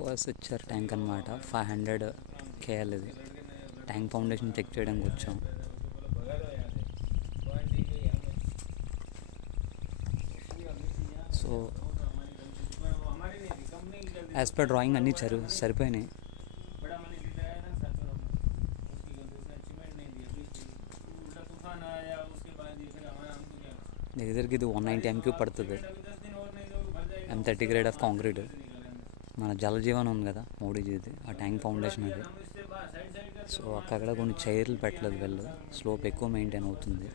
ఓఎస్హెచ్ఆర్ tank అనమాట. 500 KL ఇది. Tank foundation check చేయడానికి వచ్చాం. సో యాజ్ పర్ డ్రాయింగ్ అన్నీ సరిపోయినాయి. దగ్గరికి ఇది 190 MQ పడుతుంది. M30 grade of concrete. మన జలజీవన్ ఉంది కదా మోడీజీది, ఆ ట్యాంక్ ఫౌండేషన్ అది. సో అక్కడ కొన్ని చైర్లు పెట్టలేదు వెళ్ళు, స్లోప్ ఎక్కువ మెయింటైన్ అవుతుంది.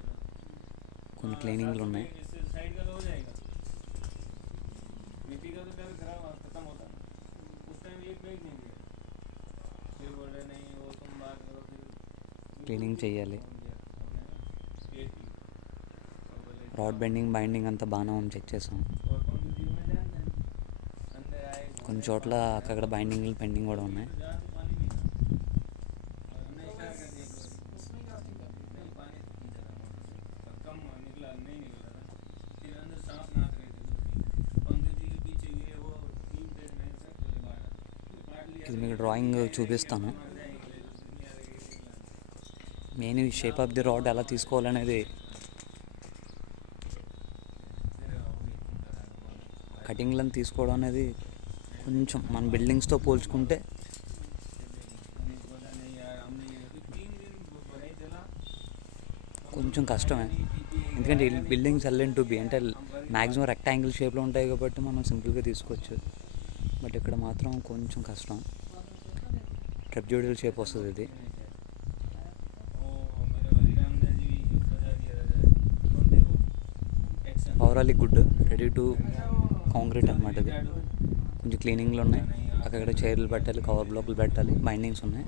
కొన్ని క్లీనింగ్లు ఉన్నాయి. క్లీనింగ్ చేయాలి. రాడ్ బెండింగ్ బైండింగ్ అంతా బాగానే ఉంది, చెక్ చేసాం. కొన్ని చోట్ల అక్కడ బైండింగ్లు పెండింగ్ కూడా ఉన్నాయి. ఇది మీకు డ్రాయింగ్ చూపిస్తాను. మెయిన్ ఈ షేప్ ఆఫ్ ది రాడ్ ఎలా తీసుకోవాలనేది, కటింగ్లను తీసుకోవడం అనేది కొంచెం మన బిల్డింగ్స్తో పోల్చుకుంటే కొంచెం కష్టమే. ఎందుకంటే బిల్డింగ్స్ L/B అంటే మ్యాక్సిమం రెక్టాంగిల్ షేప్లో ఉంటాయి కాబట్టి మనం సింపుల్గా తీసుకోవచ్చు. బట్ ఇక్కడ మాత్రం కొంచెం కష్టం. ట్రెప్జోయిడల్ షేప్ వస్తుంది ఇది. Overall good, ready to concrete అనమాట ఇది. కొంచెం క్లీనింగ్లు ఉన్నాయి. అక్కడ చైర్లు పెట్టాలి, కవర్ బ్లాక్లు పెట్టాలి, బైండింగ్స్ ఉన్నాయి.